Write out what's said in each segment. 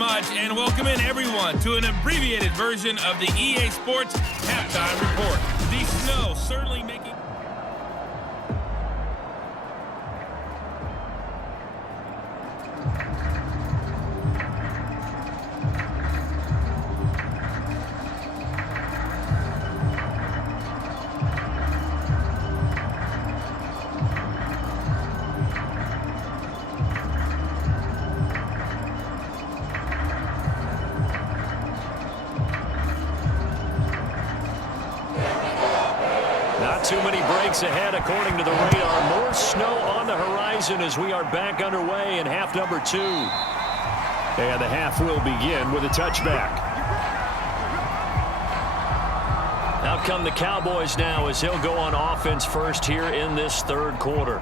much, and welcome in everyone to an abbreviated version of the EA Sports Halftime Report. The snow certainly making... Too many breaks ahead according to the radar. More snow on the horizon as we are back underway in half number 2. And the half will begin with a touchback. Out come the Cowboys now as he'll go on offense first here in this third quarter.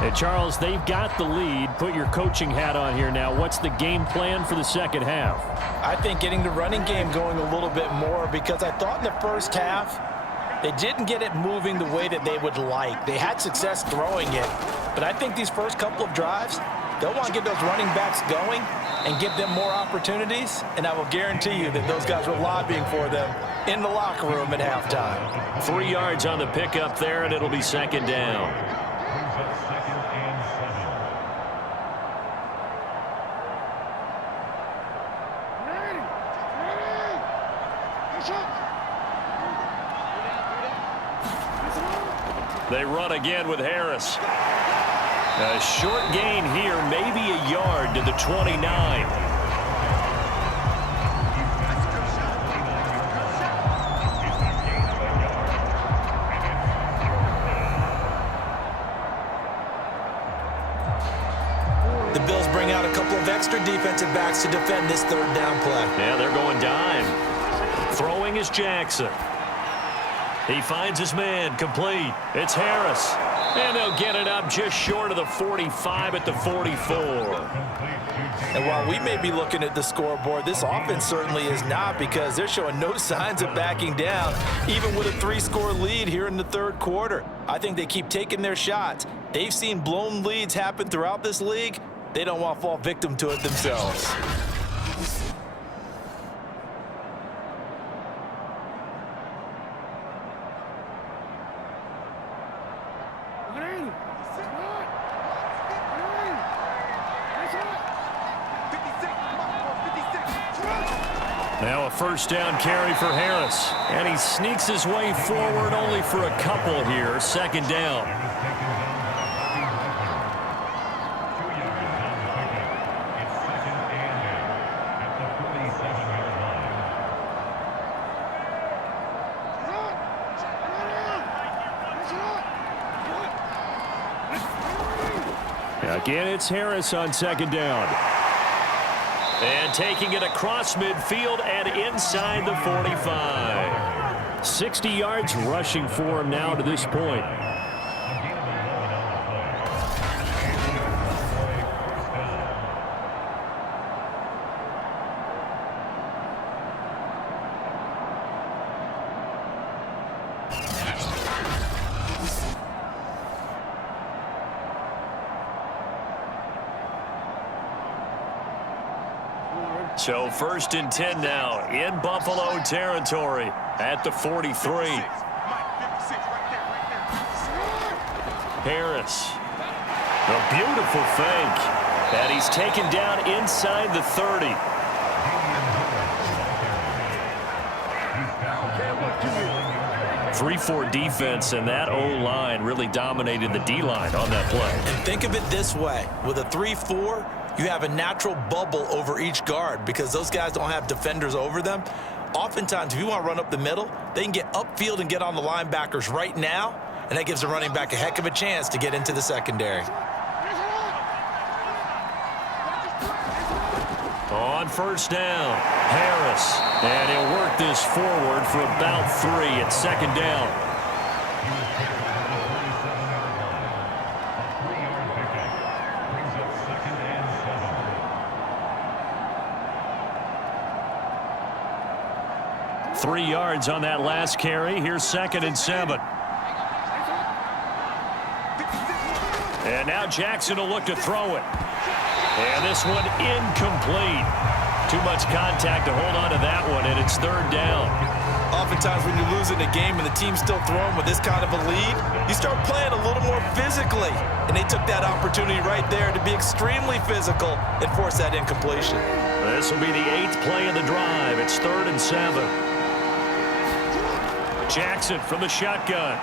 And Charles, they've got the lead. Put your coaching hat on here now. What's the game plan for the second half? I think getting the running game going a little bit more, because I thought in the first half they didn't get it moving the way that they would like. They had success throwing it, but I think these first couple of drives, they'll want to get those running backs going and give them more opportunities, and I will guarantee you that those guys were lobbying for them in the locker room at halftime. 3 yards on the pickup there, and it'll be second down. They run again with Harris. A short gain here, maybe a yard to the 29. The Bills bring out a couple of extra defensive backs to defend this third down play. Yeah, they're going dime. Throwing is Jackson. He finds his man, complete. It's Harris. And they'll get it up just short of the 45 at the 44. And while we may be looking at the scoreboard, this offense certainly is not, because they're showing no signs of backing down, even with a 3-score lead here in the third quarter. I think they keep taking their shots. They've seen blown leads happen throughout this league. They don't want to fall victim to it themselves. Now a first down carry for Harris. And he sneaks his way forward only for a couple here. Second down. Again, it's Harris on second down. And taking it across midfield and inside the 45. 60 yards rushing for him now to this point. So first and 10 now in Buffalo territory at the 43. Harris. A beautiful fake. And he's taken down inside the 30. Three-4 defense, and that O-line really dominated the D-line on that play. And think of it this way. With a 3-4, you have a natural bubble over each guard because those guys don't have defenders over them. Oftentimes, if you want to run up the middle, they can get upfield and get on the linebackers right now, and that gives the running back a heck of a chance to get into the secondary. On first down, Harris. And he'll work this forward for about 3 at second down. Three yards on that last carry. Here's second and 7. And now Jackson will look to throw it. And this one incomplete. Too much contact to hold on to that one, and it's third down. Oftentimes when you're losing a game and the team's still throwing with this kind of a lead, you start playing a little more physically. And they took that opportunity right there to be extremely physical and force that incompletion. This will be the 8th play of the drive. It's 3rd and 7. Jackson from the shotgun.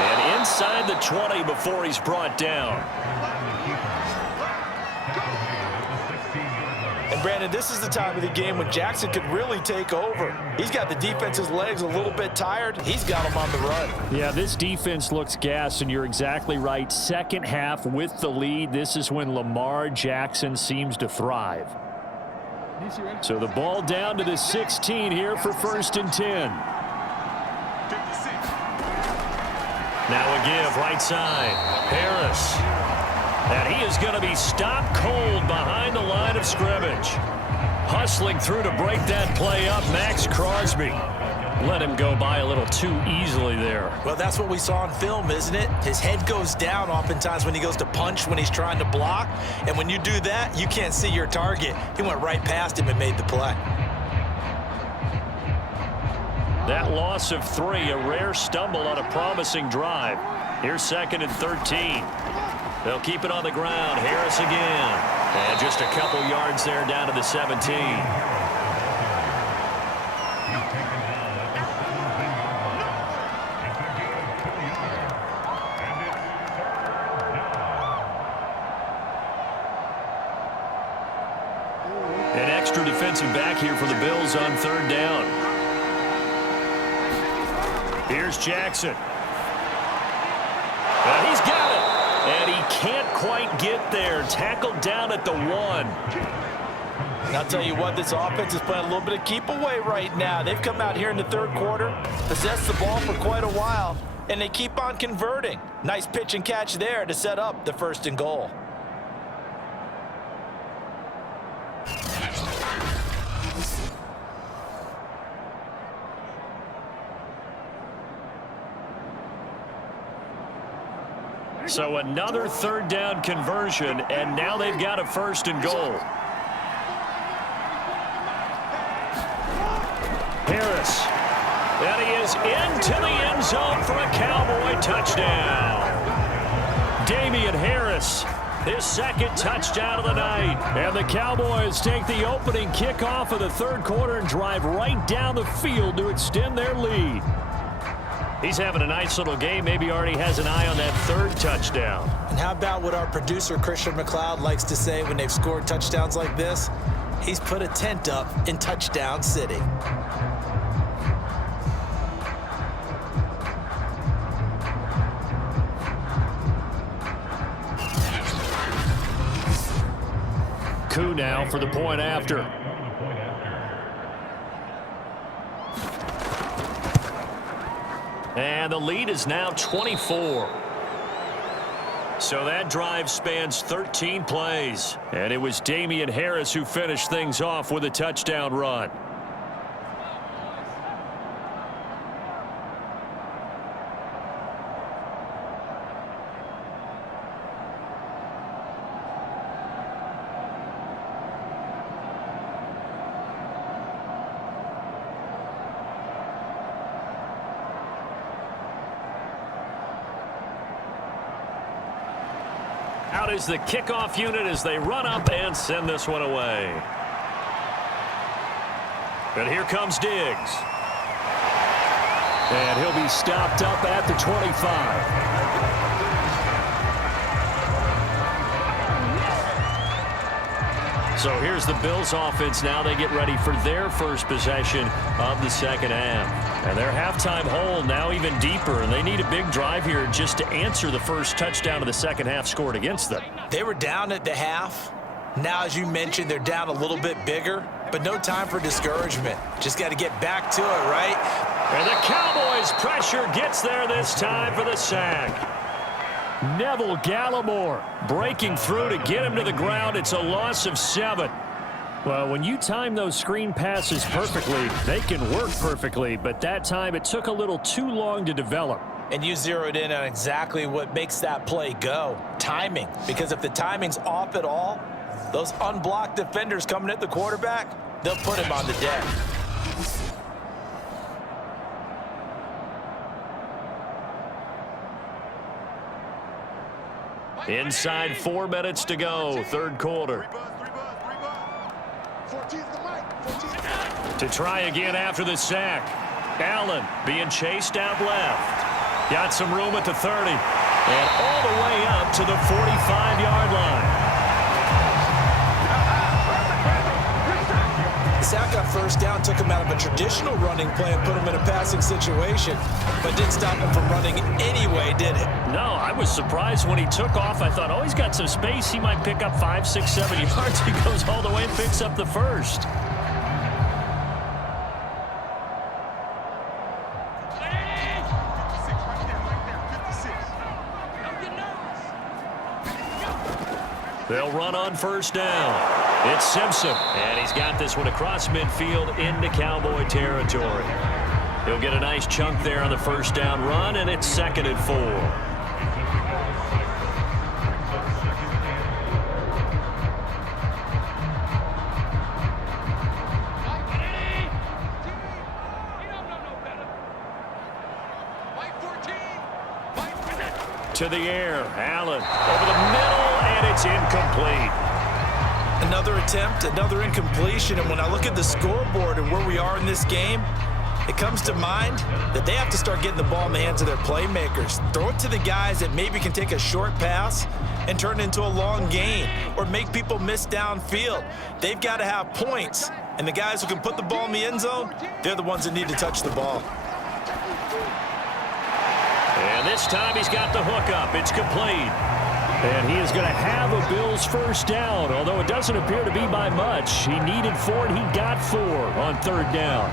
And inside the 20 before he's brought down. And Brandon, this is the time of the game when Jackson could really take over. He's got the defense's legs a little bit tired. He's got them on the run. Yeah, this defense looks gassed, and you're exactly right. Second half with the lead, this is when Lamar Jackson seems to thrive. So the ball down to the 16 here for 1st and 10. Now a give right side. Harris. And he is going to be stopped cold behind the line of scrimmage. Hustling through to break that play up, Max Crosby. Let him go by a little too easily there. Well, that's what we saw in film, isn't it? His head goes down oftentimes when he goes to punch, when he's trying to block. And when you do that, you can't see your target. He went right past him and made the play. That loss of 3, a rare stumble on a promising drive. Here's 2nd and 13. They'll keep it on the ground. Harris again. And just a couple yards there down to the 17. An extra defensive back here for the Bills on 3rd down. Here's Jackson. And he's got it. And he can't quite get there. Tackled down at the 1. And I'll tell you what, this offense is playing a little bit of keep away right now. They've come out here in the 3rd quarter, possessed the ball for quite a while, and they keep on converting. Nice pitch and catch there to set up the 1st and goal. So another 3rd down conversion, and now they've got a 1st and goal. Harris. And he is into the end zone for a Cowboy touchdown. Damian Harris, his 2nd touchdown of the night. And the Cowboys take the opening kickoff of the 3rd quarter and drive right down the field to extend their lead. He's having a nice little game. Maybe already has an eye on that 3rd touchdown. And how about what our producer, Christian McLeod, likes to say when they've scored touchdowns like this? He's put a tent up in Touchdown City. Koo now for the point after. And the lead is now 24. So that drive spans 13 plays. And it was Damian Harris who finished things off with a touchdown run. Out is the kickoff unit as they run up and send this one away. And here comes Diggs. And he'll be stopped up at the 25. So here's the Bills offense now. They get ready for their first possession of the 2nd half. And their halftime hole now even deeper, and they need a big drive here just to answer the first touchdown of the 2nd half scored against them. They were down at the half. Now, as you mentioned, they're down a little bit bigger, but no time for discouragement. Just got to get back to it, right? And the Cowboys' pressure gets there this time for the sack. Neville Gallimore breaking through to get him to the ground. It's a loss of 7. Well, when you time those screen passes perfectly, they can work perfectly, but that time it took a little too long to develop. And you zeroed in on exactly what makes that play go. Timing. Because if the timing's off at all, those unblocked defenders coming at the quarterback, they'll put him on the deck. Inside 4 minutes to go, third quarter. To try again after the sack. Allen being chased out left. Got some room at the 30. And all the way up to the 45-yard line. The sack on first down took him out of a traditional running play and put him in a passing situation, but didn't stop him from running anyway, did it? No, I was surprised when he took off. I thought, oh, he's got some space. He might pick up 5, 6, 7 yards. He goes all the way and picks up the first. They'll run on first down. It's Simpson, and he's got this one across midfield into Cowboy territory. He'll get a nice chunk there on the first down run, and it's 2nd and 4. To the air, Allen over the middle, and it's incomplete. Another attempt, another incompletion, and when I look at the scoreboard and where we are in this game, it comes to mind that they have to start getting the ball in the hands of their playmakers. Throw it to the guys that maybe can take a short pass and turn it into a long gain or make people miss downfield. They've got to have points, and the guys who can put the ball in the end zone, they're the ones that need to touch the ball. And this time he's got the hook up. It's complete. And he is going to have a Bills first down, although it doesn't appear to be by much. He needed 4, and he got 4 on third down.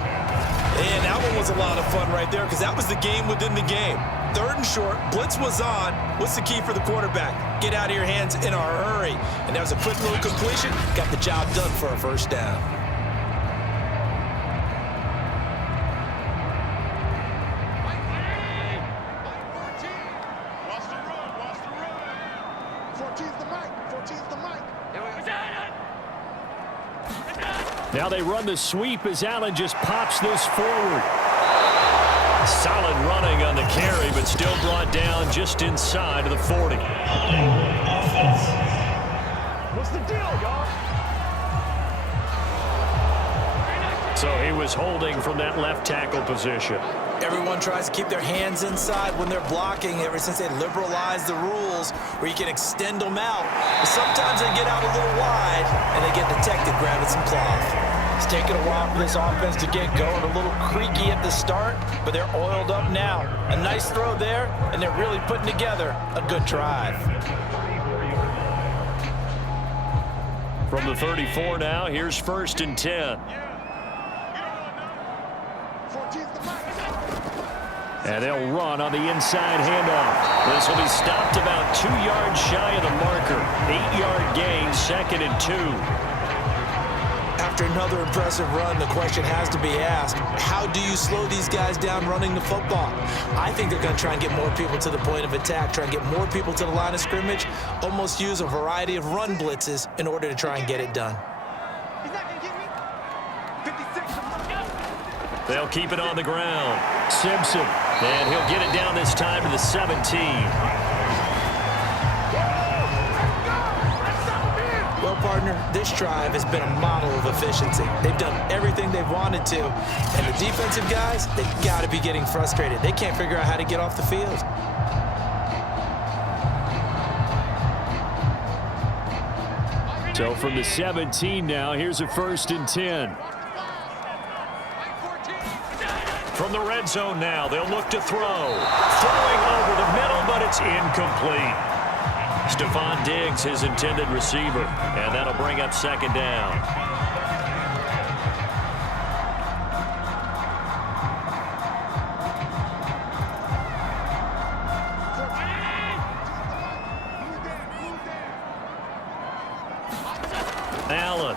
And that one was a lot of fun right there because that was the game within the game. 3rd and short, blitz was on. What's the key for the quarterback? Get out of your hands in a hurry. And that was a quick little completion. Got the job done for a first down. Now they run the sweep as Allen just pops this forward. Solid running on the carry, but still brought down just inside of the 40. What's the deal, y'all? So he was holding from that left tackle position. Everyone tries to keep their hands inside when they're blocking ever since they liberalized the rules where you can extend them out. But sometimes they get out a little wide and they get detected grabbing some cloth. It's taken a while for this offense to get going. A little creaky at the start, but they're oiled up now. A nice throw there, and they're really putting together a good drive. From the 34 now, here's 1st and 10. And they'll run on the inside handoff. This will be stopped about 2 yards shy of the marker. 8-yard gain, 2nd and 2. After another impressive run, the question has to be asked, how do you slow these guys down running the football? I think they're going to try and get more people to the point of attack, try and get more people to the line of scrimmage, almost use a variety of run blitzes in order to try and get it done. They'll keep it on the ground. Simpson. And he'll get it down this time to the 17. Well, partner, this drive has been a model of efficiency. They've done everything they've wanted to. And the defensive guys, they've got to be getting frustrated. They can't figure out how to get off the field. So from the 17 now, here's a 1st and 10. From the red zone now, they'll look to throw. Throwing over the middle, but it's incomplete. Stephon Diggs, his intended receiver, and that'll bring up 2nd down. Allen.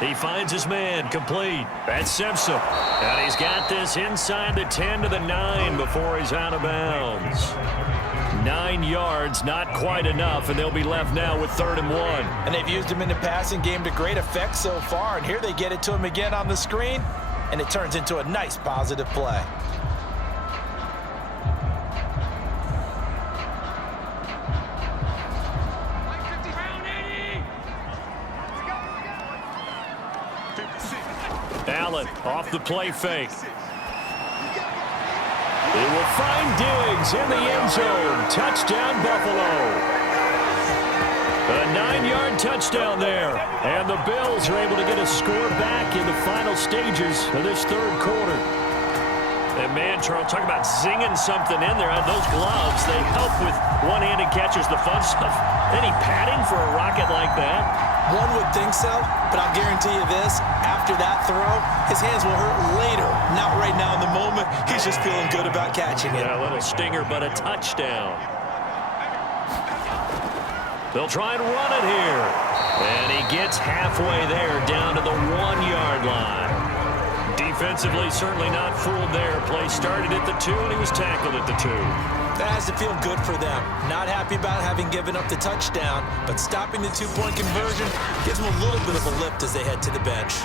He finds his man, complete. That's Simpson. And he's got this inside the 10 to the 9 before he's out of bounds. 9 yards, not quite enough, and they'll be left now with 3rd and 1. And they've used him in the passing game to great effect so far, and here they get it to him again on the screen, and it turns into a nice positive play. Allen off the play fake. He will find Diggs in the end zone. Touchdown, Buffalo. A 9-yard touchdown there. And the Bills are able to get a score back in the final stages of this 3rd quarter. And man, Charles, talk about zinging something in there. Those gloves, they help with one-handed catches, the fun stuff. Any padding for a rocket like that? One would think so, but I'll guarantee you this. After that throw, his hands will hurt later. Not right now in the moment. He's just feeling good about catching it. Yeah, a little stinger, but a touchdown. They'll try and run it here. And he gets halfway there down to the 1-yard line. Defensively, certainly not fooled there. Play started at the 2, and he was tackled at the 2. That has to feel good for them. Not happy about having given up the touchdown, but stopping the 2-point conversion gives them a little bit of a lift as they head to the bench.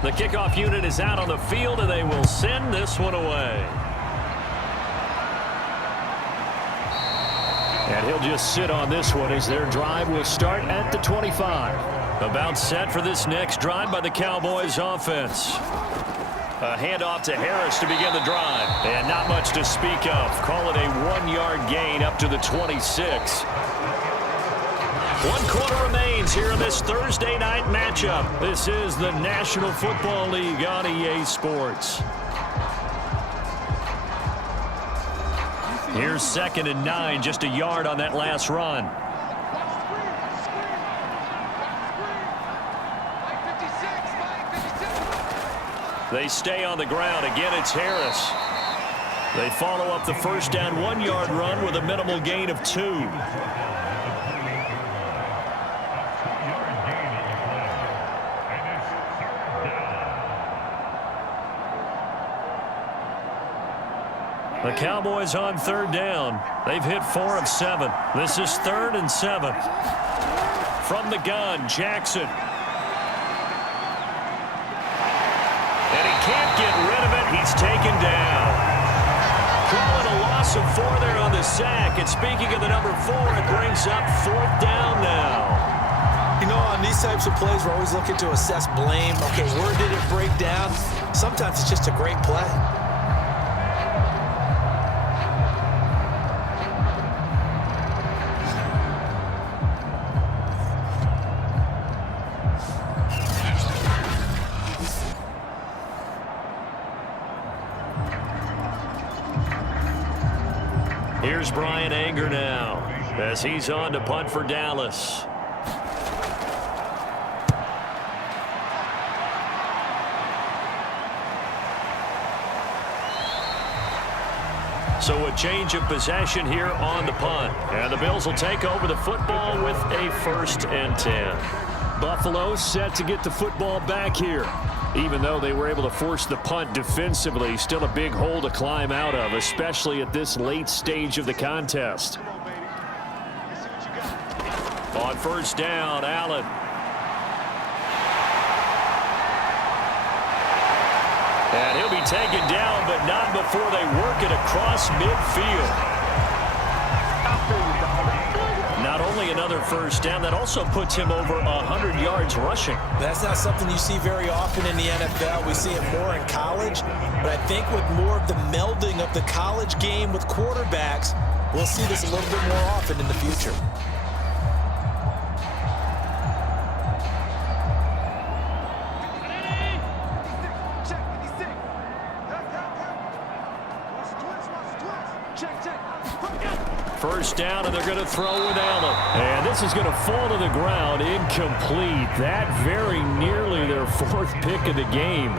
The kickoff unit is out on the field, and they will send this one away. And he'll just sit on this one as their drive will start at the 25. About set for this next drive by the Cowboys offense. A handoff to Harris to begin the drive. And not much to speak of. Call it a 1-yard gain up to the 26. 1 quarter remains here in this Thursday night matchup. This is the National Football League on EA Sports. Here's 2nd and 9, just a yard on that last run. They stay on the ground. Again, it's Harris. They follow up the first down 1-yard run with a minimal gain of 2. The Cowboys on 3rd down. They've hit 4 of 7. This is 3rd and 7. From the gun, Jackson. And he can't get rid of it. He's taken down. Call it a loss of 4 there on the sack. And speaking of the number 4, it brings up 4th down now. You know, on these types of plays, we're always looking to assess blame. Okay, where did it break down? Sometimes it's just a great play. Here's Brian Anger now as he's on to punt for Dallas. So a change of possession here on the punt. And the Bills will take over the football with a 1st and 10. Buffalo set to get the football back here. Even though they were able to force the punt defensively, still a big hole to climb out of, especially at this late stage of the contest. On 1st down, Allen. And he'll be taken down, but not before they work it across midfield. Not only another 1st down, that also puts him over 100 yards rushing. That's not something you see very often in the NFL. We see it more in college, but I think with more of the melding of the college game with quarterbacks, we'll see this a little bit more often in the future. First down, and they're going to throw with Allen. And this is going to fall to the ground, incomplete. That very nearly their fourth pick of the game.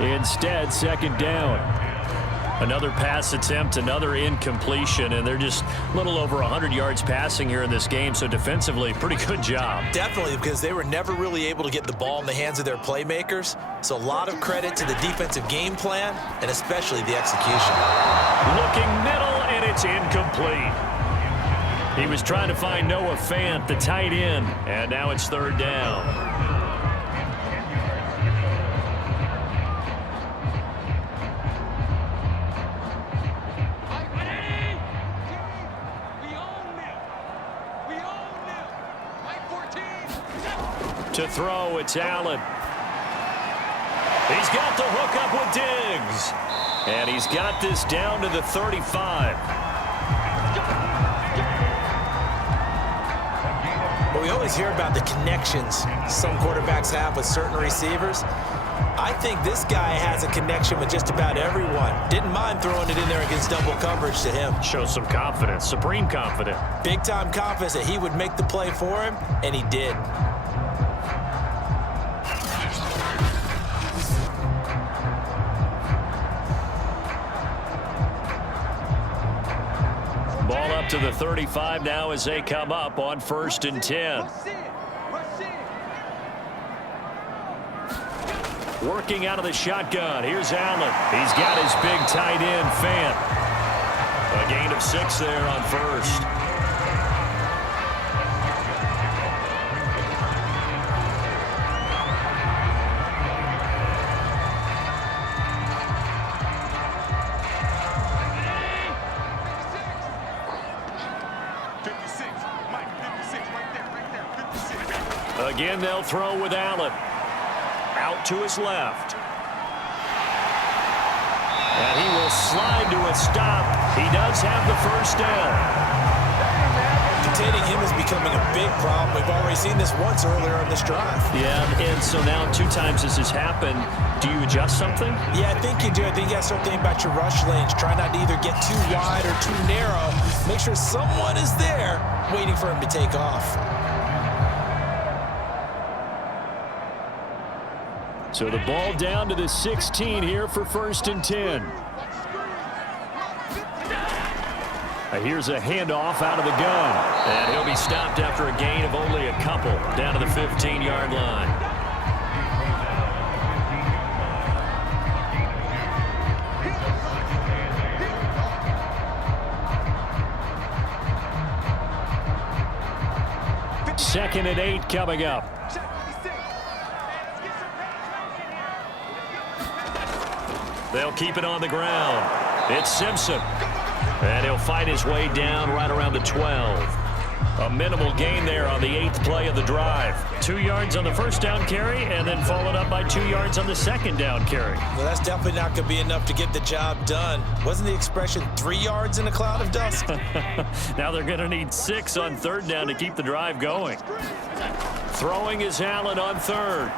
Instead, second down. Another pass attempt, another incompletion, and they're just a little over 100 yards passing here in this game, so defensively, pretty good job. Definitely, because they were never really able to get the ball in the hands of their playmakers, so a lot of credit to the defensive game plan and especially the execution. Looking middle, and it's incomplete. He was trying to find Noah Fant, the tight end, and now it's third down. To throw, it's Allen. He's got the hook up with Diggs. And he's got this down to the 35. Well, we always hear about the connections some quarterbacks have with certain receivers. I think this guy has a connection with just about everyone. Didn't mind throwing it in there against double coverage to him. Shows some confidence, supreme confidence. Big-time confidence that he would make the play for him, and he did. Ball up to the 35 now as they come up on 1st and 10. Working out of the shotgun. Here's Allen. He's got his big tight end, Fant. A gain of 6 there on 1st. Again, they'll throw with Allen. Out to his left. And he will slide to a stop. He does have the first down. Containing him is becoming a big problem. We've already seen this once earlier on this drive. Yeah, and so now 2 times this has happened. Do you adjust something? Yeah, I think you do. I think you got to start thinking about your rush lanes. Try not to either get too wide or too narrow. Make sure someone is there waiting for him to take off. So the ball down to the 16 here for 1st and 10. Here's a handoff out of the gun. And he'll be stopped after a gain of only a couple down to the 15-yard line. Second and 8 coming up. They'll keep it on the ground. It's Simpson. And he'll fight his way down right around the 12. A minimal gain there on the 8th play of the drive. 2 yards on the first down carry, and then followed up by 2 yards on the second down carry. Well, that's definitely not going to be enough to get the job done. Wasn't the expression 3 yards in a cloud of dust? Now they're going to need 6 on 3rd down to keep the drive going. Throwing is Allen on 3rd.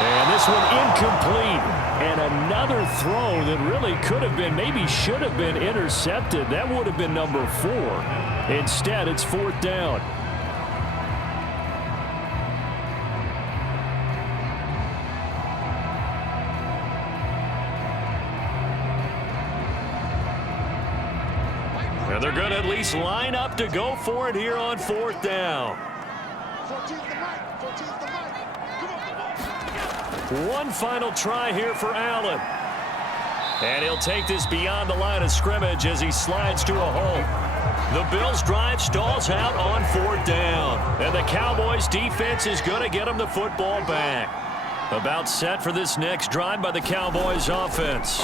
And this one incomplete. And another throw that really could have been, maybe should have been intercepted. That would have been number 4. Instead, it's 4th down. And they're going to at least line up to go for it here on 4th down. One final try here for Allen. And he'll take this beyond the line of scrimmage as he slides to a hole. The Bills' drive stalls out on 4th down. And the Cowboys' defense is going to get them the football back. About set for this next drive by the Cowboys' offense.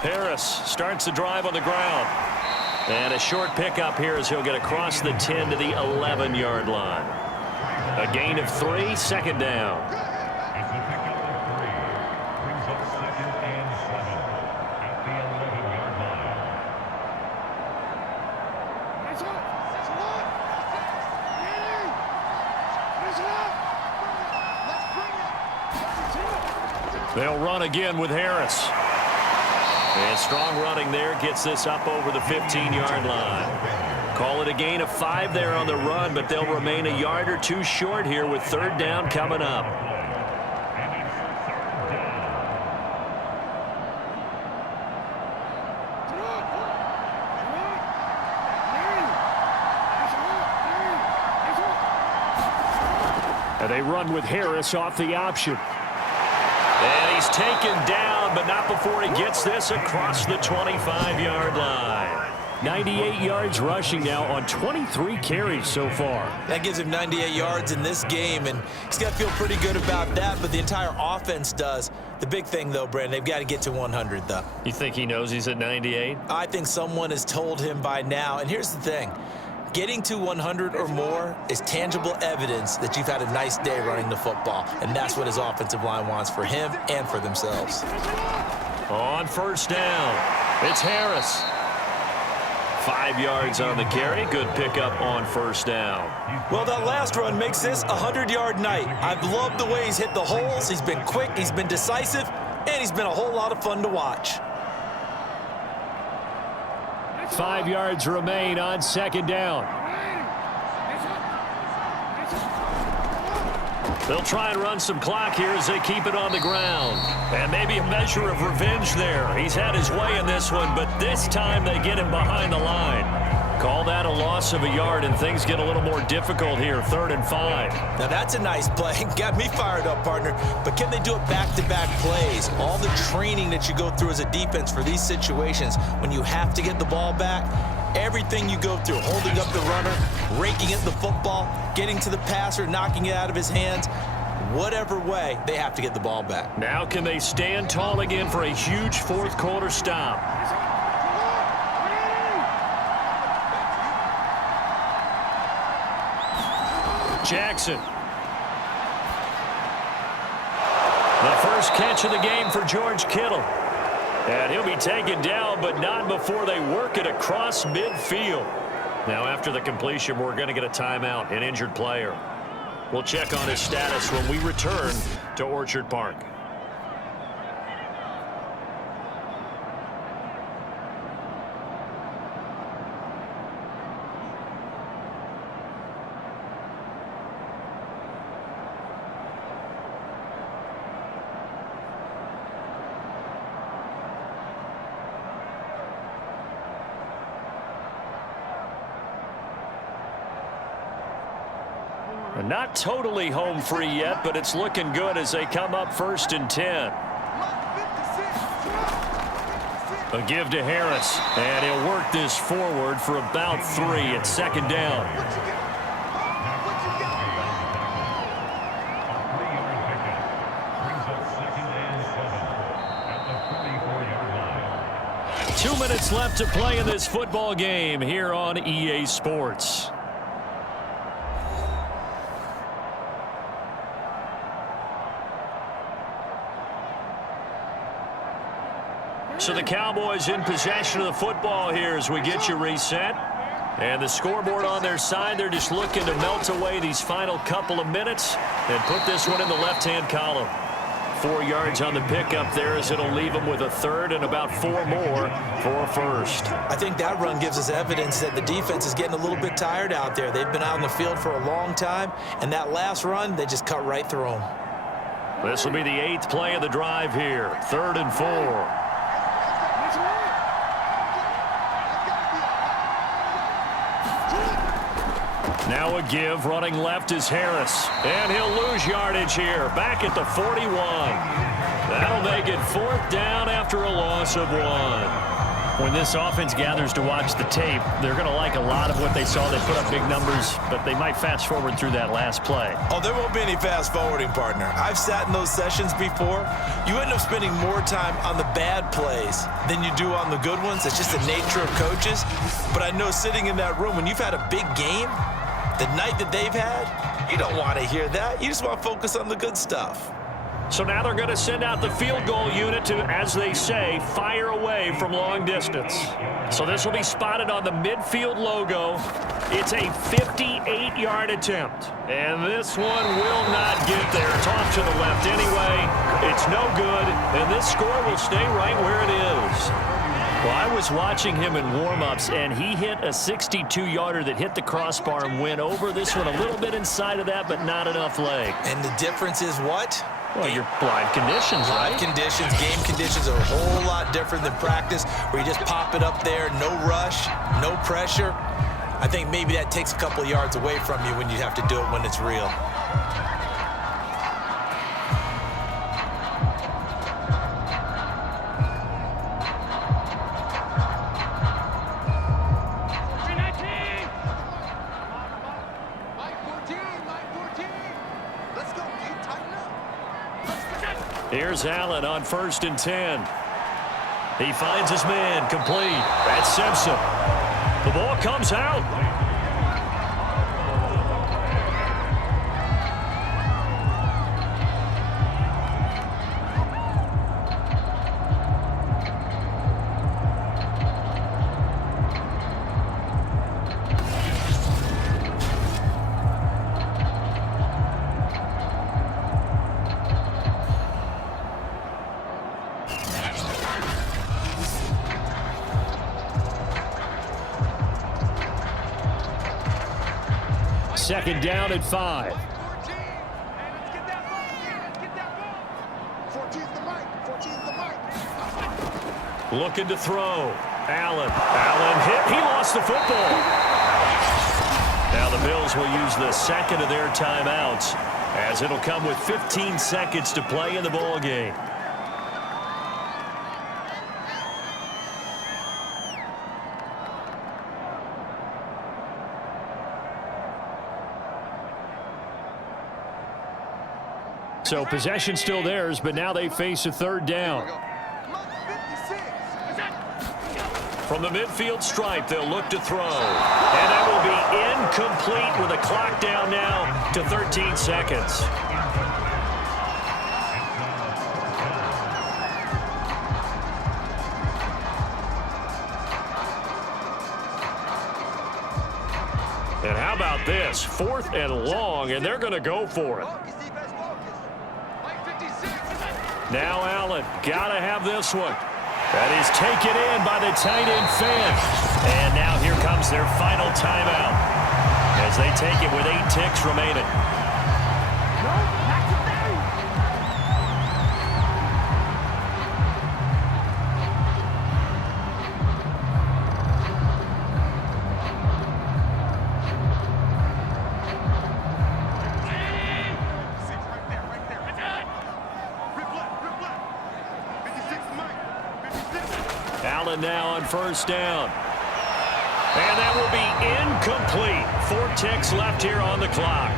Harris starts the drive on the ground. And a short pickup here as he'll get across the 10 to the 11-yard line. A gain of 3, second down. They'll run again with Harris. And strong running there gets this up over the 15-yard line. Call it a gain of 5 there on the run, but they'll remain a yard or two short here with 3rd down coming up. And they run with Harris off the option. And he's taken down, but not before he gets this across the 25-yard line. 98 yards rushing now on 23 carries so far. That gives him 98 yards in this game, and he's got to feel pretty good about that, but the entire offense does. The big thing, though, Brandon, they've got to get to 100, though. You think he knows he's at 98? I think someone has told him by now, and here's the thing. Getting to 100 or more is tangible evidence that you've had a nice day running the football, and that's what his offensive line wants for him and for themselves. On 1st down, it's Harris. 5 yards on the carry. Good pickup on 1st down. Well, that last run makes this a 100-yard night. I've loved the way he's hit the holes. He's been quick, he's been decisive, and he's been a whole lot of fun to watch. 5 yards remain on 2nd down. They'll try and run some clock here as they keep it on the ground. And maybe a measure of revenge there. He's had his way in this one, but this time they get him behind the line. Call that a loss of a yard, and things get a little more difficult here. 3rd and 5. Now, that's a nice play. Got me fired up, partner. But can they do it back-to-back plays? All the training that you go through as a defense for these situations, when you have to get the ball back, everything you go through, holding up the runner, raking at the football, getting to the passer, knocking it out of his hands, whatever way, they have to get the ball back. Now can they stand tall again for a huge 4th quarter stop? Jackson. The first catch of the game for George Kittle. And he'll be taken down, but not before they work it across midfield. Now, after the completion, we're going to get a timeout, an injured player. We'll check on his status when we return to Orchard Park. Not totally home free yet, but it's looking good as they come up 1st and 10. A give to Harris, and he'll work this forward for about 3 at 2nd down. Two minutes left to play in this football game here on EA Sports. So the Cowboys in possession of the football here as we get you reset. And the scoreboard on their side, they're just looking to melt away these final couple of minutes and put this one in the left-hand column. 4 yards on the pickup there as it'll leave them with a 3rd and about 4 more for a 1st. I think that run gives us evidence that the defense is getting a little bit tired out there. They've been out on the field for a long time, and that last run, they just cut right through them. This will be the 8th play of the drive here. 3rd and 4. Now a give, running left is Harris. And he'll lose yardage here, back at the 41. That'll make it 4th down after a loss of 1. When this offense gathers to watch the tape, they're going to like a lot of what they saw. They put up big numbers, but they might fast forward through that last play. Oh, there won't be any fast forwarding, partner. I've sat in those sessions before. You end up spending more time on the bad plays than you do on the good ones. It's just the nature of coaches. But I know sitting in that room, when you've had a big game, the night that they've had, you don't want to hear that. You just want to focus on the good stuff. So now they're going to send out the field goal unit to, as they say, fire away from long distance. So this will be spotted on the midfield logo. It's a 58-yard attempt. And this one will not get there. It's off to the left anyway. It's no good. And this score will stay right where it is. Well, I was watching him in warm-ups, and he hit a 62-yarder that hit the crossbar and went over. This one a little bit inside of that, but not enough leg. And the difference is what? Well, your live conditions, right? Live conditions, game conditions are a whole lot different than practice, where you just pop it up there, no rush, no pressure. I think maybe that takes a couple of yards away from you when you have to do it when it's real. Here's Allen on 1st and 10. He finds his man, complete. That's Simpson. The ball comes out. Second down at 5. Looking to throw. Allen hit. He lost the football. Now the Bills will use the second of their timeouts, as it'll come with 15 seconds to play in the ball game. So possession still theirs, but now they face a third down. From the midfield stripe, they'll look to throw. And that will be incomplete with a clock down now to 13 seconds. And how about this? 4th and long, and they're going to go for it. Now Allen, gotta have this one. That is taken in by the tight end Fant. And now here comes their final timeout as they take it with 8 ticks remaining. Allen now on 1st down. And that will be incomplete. 4 ticks left here on the clock.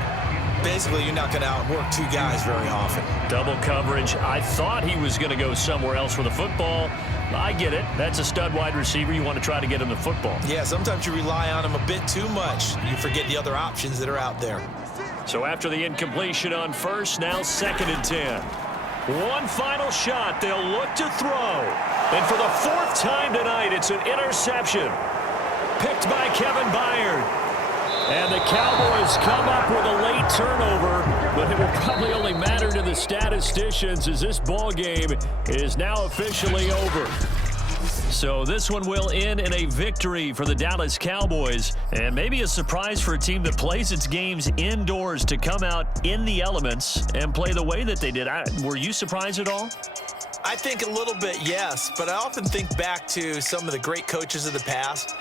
Basically, you're not going to outwork 2 guys very often. Double coverage. I thought he was going to go somewhere else for the football. I get it. That's a stud wide receiver. You want to try to get him the football. Yeah, sometimes you rely on him a bit too much. You forget the other options that are out there. So after the incompletion on 1st, now 2nd and 10. One final shot. They'll look to throw. And for the 4th time tonight, it's an interception. Picked by Kevin Byard. And the Cowboys come up with a late turnover, but it will probably only matter to the statisticians as this ball game is now officially over. So this one will end in a victory for the Dallas Cowboys, and maybe a surprise for a team that plays its games indoors to come out in the elements and play the way that they did. Were you surprised at all? I think a little bit, yes, but I often think back to some of the great coaches of the past.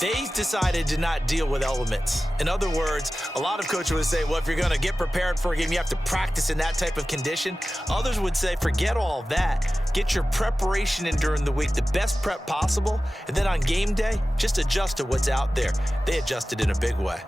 They decided to not deal with elements. In other words, a lot of coaches would say, well, if you're going to get prepared for a game, you have to practice in that type of condition. Others would say, forget all that. Get your preparation in during the week, the best prep possible, and then on game day, just adjust to what's out there. They adjusted in a big way.